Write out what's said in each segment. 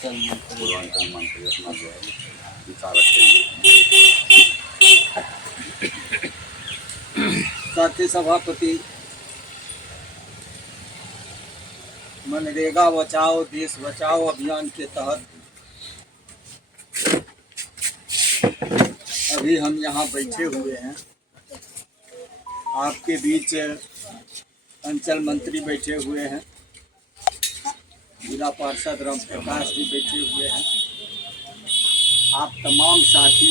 पूर्वांचल मंत्री अपना जो है विचार रखेंगे। साथी सभापति, मनरेगा बचाओ देश बचाओ अभियान के तहत अभी हम यहाँ बैठे हुए हैं। आपके बीच अंचल मंत्री बैठे हुए हैं, जिला पार्षद राम प्रकाश भी बैठे हुए हैं। आप तमाम साथी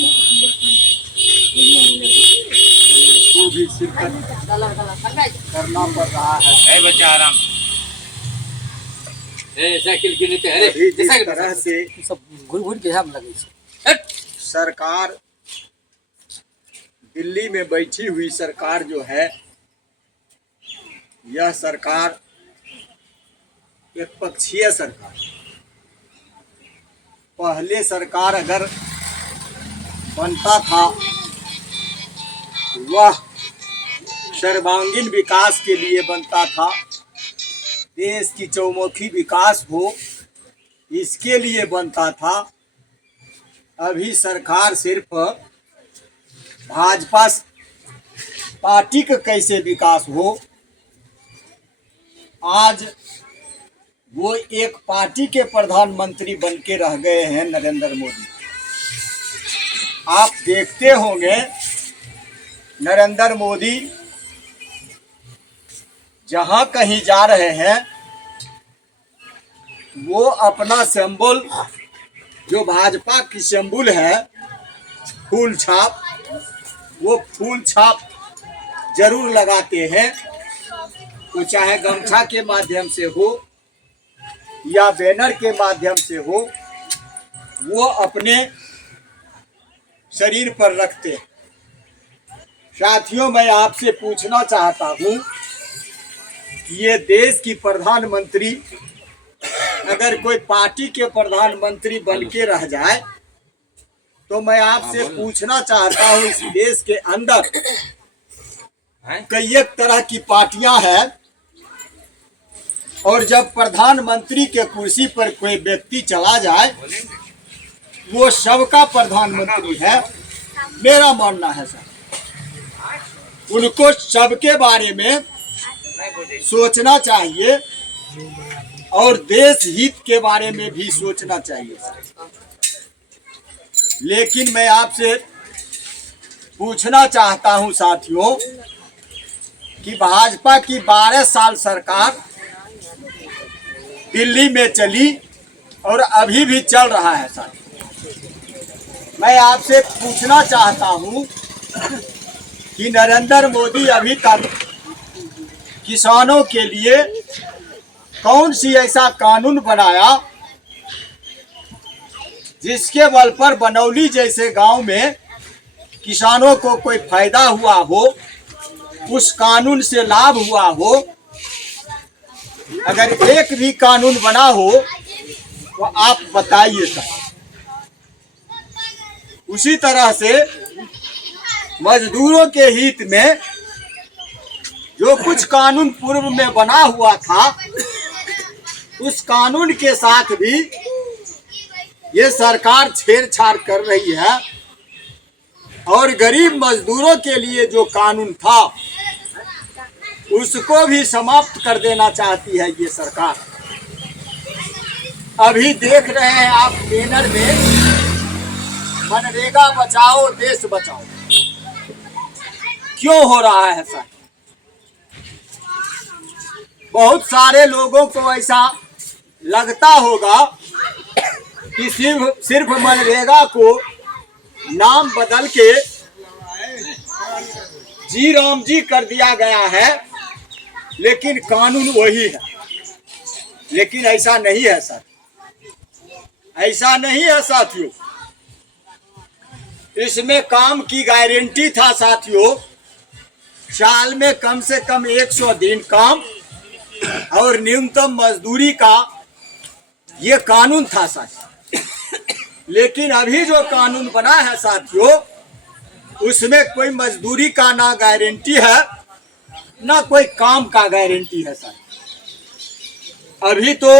को भी शिरकत करना पड़ रहा है। बच्चा आराम साइकिल के नीचे अभी जिस तरह से सब घुर के हम लगे सरकार दिल्ली में बैठी हुई सरकार जो है, यह सरकार एक पक्षीय सरकार। पहले सरकार अगर बनता था वह सर्वांगीण विकास के लिए बनता था, देश की चौमुखी विकास हो इसके लिए बनता था। अभी सरकार सिर्फ भाजपा पार्टी का कैसे विकास हो, आज वो एक पार्टी के प्रधानमंत्री बन के रह गए हैं नरेंद्र मोदी। आप देखते होंगे नरेंद्र मोदी जहां कहीं जा रहे हैं वो अपना सिंबल जो भाजपा की सिंबल है फूल छाप, वो फूल छाप जरूर लगाते हैं। तो चाहे गमछा के माध्यम से हो या बैनर के माध्यम से हो, वो अपने शरीर पर रखते हैं। साथियों, मैं आपसे पूछना चाहता हूं कि ये देश की प्रधानमंत्री अगर कोई पार्टी के प्रधानमंत्री बन के रह जाए तो मैं आपसे पूछना चाहता हूं, इस देश के अंदर कई एक तरह की पार्टियां हैं और जब प्रधानमंत्री के कुर्सी पर कोई व्यक्ति चला जाए वो सबका प्रधानमंत्री है। मेरा मानना है सर, उनको सबके बारे में सोचना चाहिए और देश हित के बारे में भी सोचना चाहिए। लेकिन मैं आपसे पूछना चाहता हूं साथियों कि भाजपा की 12 साल सरकार दिल्ली में चली और अभी भी चल रहा है सर। मैं आपसे पूछना चाहता हूं कि नरेंद्र मोदी अभी तक किसानों के लिए कौन सी ऐसा कानून बनाया जिसके बल पर बनौली जैसे गांव में किसानों को कोई फायदा हुआ हो, उस कानून से लाभ हुआ हो। अगर एक भी कानून बना हो तो आप बताइए सर। उसी तरह से मजदूरों के हित में जो कुछ कानून पूर्व में बना हुआ था, उस कानून के साथ भी ये सरकार छेड़छाड़ कर रही है और गरीब मजदूरों के लिए जो कानून था उसको भी समाप्त कर देना चाहती है ये सरकार। अभी देख रहे हैं आप बैनर में मनरेगा बचाओ देश बचाओ। क्यों हो रहा है सर? बहुत सारे लोगों को ऐसा लगता होगा कि सिर्फ मनरेगा को नाम बदल के जी राम जी कर दिया गया है, लेकिन कानून वही है। लेकिन ऐसा नहीं है सर, ऐसा नहीं है साथियों। इसमें काम की गारंटी था साथियों, साल में कम से कम 100 दिन काम और न्यूनतम मजदूरी का ये कानून था साथियों। लेकिन अभी जो कानून बना है साथियों, उसमें कोई मजदूरी का ना गारंटी है ना कोई काम का गारंटी है सर। अभी तो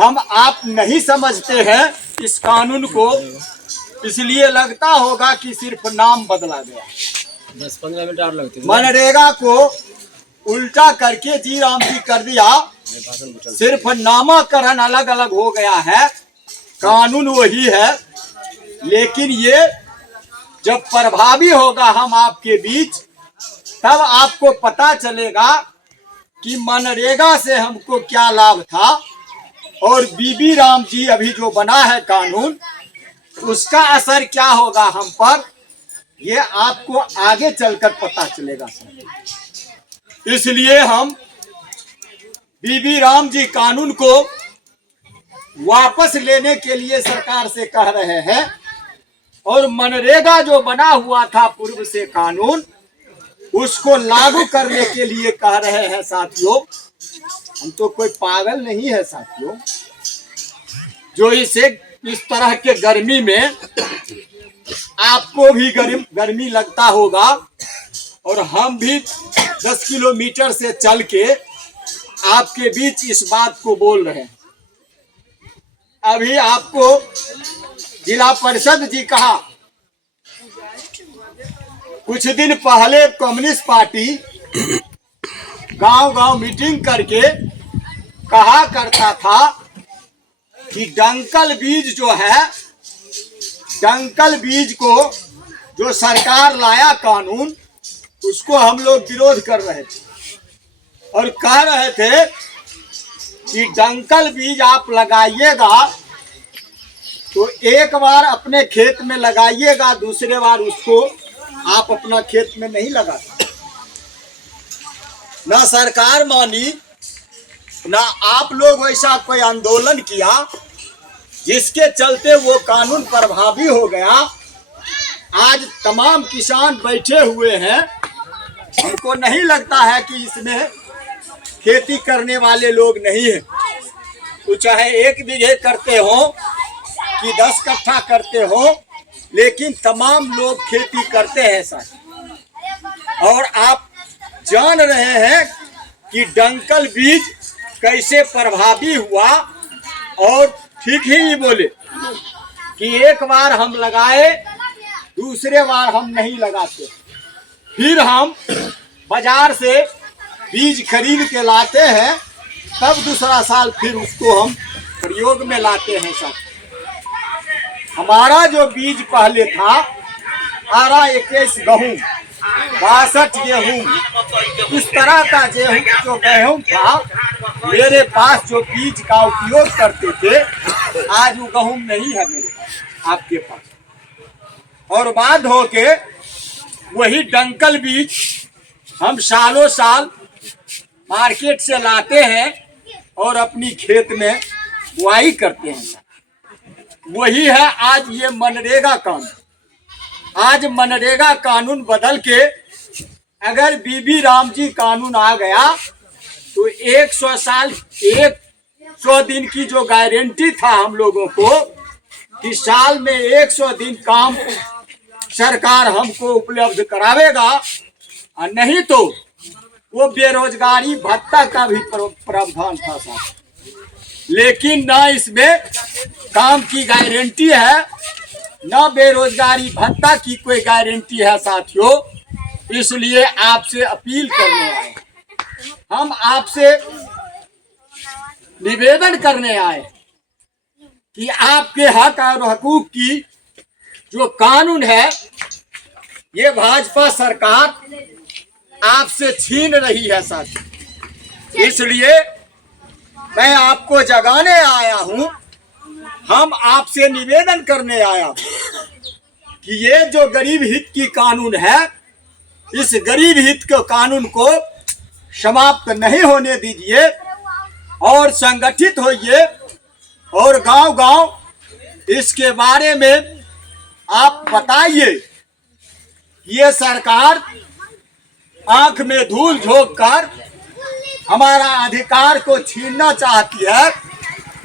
हम आप नहीं समझते हैं इस कानून को, इसलिए लगता होगा कि सिर्फ नाम बदला गया। 10-15 मिनट और लगते मनरेगा को उल्टा करके जी राम जी कर दिया, सिर्फ नामकरण अलग अलग हो गया है, कानून वही है। लेकिन ये जब प्रभावी होगा हम आपके बीच, तब आपको पता चलेगा कि मनरेगा से हमको क्या लाभ था और बीबी राम जी अभी जो बना है कानून, उसका असर क्या होगा हम पर, ये आपको आगे चलकर पता चलेगा। इसलिए हम बीबी राम जी कानून को वापस लेने के लिए सरकार से कह रहे हैं और मनरेगा जो बना हुआ था पूर्व से कानून, उसको लागू करने के लिए कह रहे हैं। साथियों, हम तो कोई पागल नहीं है साथियों, जो इस तरह के गर्मी में आपको भी गर्मी लगता होगा और हम भी 10 किलोमीटर से चल के आपके बीच इस बात को बोल रहे हैं। अभी आपको जिला परिषद जी कहा, कुछ दिन पहले कम्युनिस्ट पार्टी गांव-गांव मीटिंग करके कहा करता था कि डंकल बीज जो है, डंकल बीज को जो सरकार लाया कानून, उसको हम लोग विरोध कर रहे थे और कह रहे थे कि डंकल बीज आप लगाइएगा तो एक बार अपने खेत में लगाइएगा, दूसरे बार उसको आप अपना खेत में नहीं लगाते। ना सरकार मानी, ना आप लोग वैसा कोई आंदोलन किया जिसके चलते वो कानून प्रभावी हो गया। आज तमाम किसान बैठे हुए हैं, हमको नहीं लगता है कि इसमें खेती करने वाले लोग नहीं है। तो चाहे 1 बीघे करते हो कि 10 कट्ठा करते हो, लेकिन तमाम लोग खेती करते हैं सर। और आप जान रहे हैं कि डंकल बीज कैसे प्रभावी हुआ, और ठीक ही बोले कि एक बार हम लगाए, दूसरे बार हम नहीं लगाते। फिर हम बाजार से बीज खरीद के लाते हैं, तब दूसरा साल फिर उसको हम प्रयोग में लाते हैं सर। हमारा जो बीज पहले था 18-21 गेहूँ, 62 गेहूँ, इस तरह का जो गेहूँ था, मेरे पास जो बीज का उपयोग करते थे, आज वो गेहूँ नहीं है मेरे पास, आपके पास। और बाद हो के वही डंकल बीज हम सालों साल मार्केट से लाते हैं और अपनी खेत में बुआई करते हैं। वही है आज ये मनरेगा कानून। आज मनरेगा कानून बदल के अगर बीबी राम जी कानून आ गया तो 100 दिन की जो गारंटी था हम लोगों को कि साल में 100 दिन काम सरकार हमको उपलब्ध करावेगा, और नहीं तो वो बेरोजगारी भत्ता का भी प्रावधान था साहब। लेकिन ना इसमें काम की गारंटी है, ना बेरोजगारी भत्ता की कोई गारंटी है साथियों। इसलिए आपसे अपील करने आए, हम आपसे निवेदन करने आए कि आपके हक और हकूक की जो कानून है, ये भाजपा सरकार आपसे छीन रही है साथी। इसलिए मैं आपको जगाने आया हूं, हम आपसे निवेदन करने आया हूं कि ये जो गरीब हित की कानून है, इस गरीब हित के कानून को समाप्त नहीं होने दीजिए और संगठित होइए और गांव-गांव इसके बारे में आप बताइए। ये सरकार आंख में धूल झोंक कर हमारा अधिकार को छीनना चाहती है,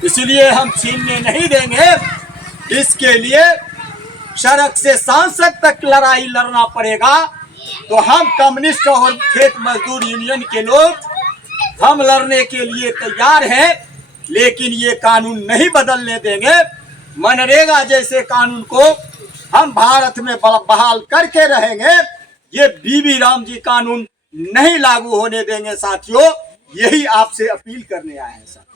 इसलिए हम छीनने नहीं देंगे। इसके लिए सड़क से सांसद तक लड़ाई लड़ना पड़ेगा। तो हम कम्युनिस्ट और खेत मजदूर यूनियन के लोग हम लड़ने के लिए तैयार हैं। लेकिन ये कानून नहीं बदलने देंगे। मनरेगा जैसे कानून को हम भारत में बहाल करके रहेंगे। ये बीबी राम जी कानून नहीं लागू होने देंगे साथियों। यही आपसे अपील करने आए हैं साथियों।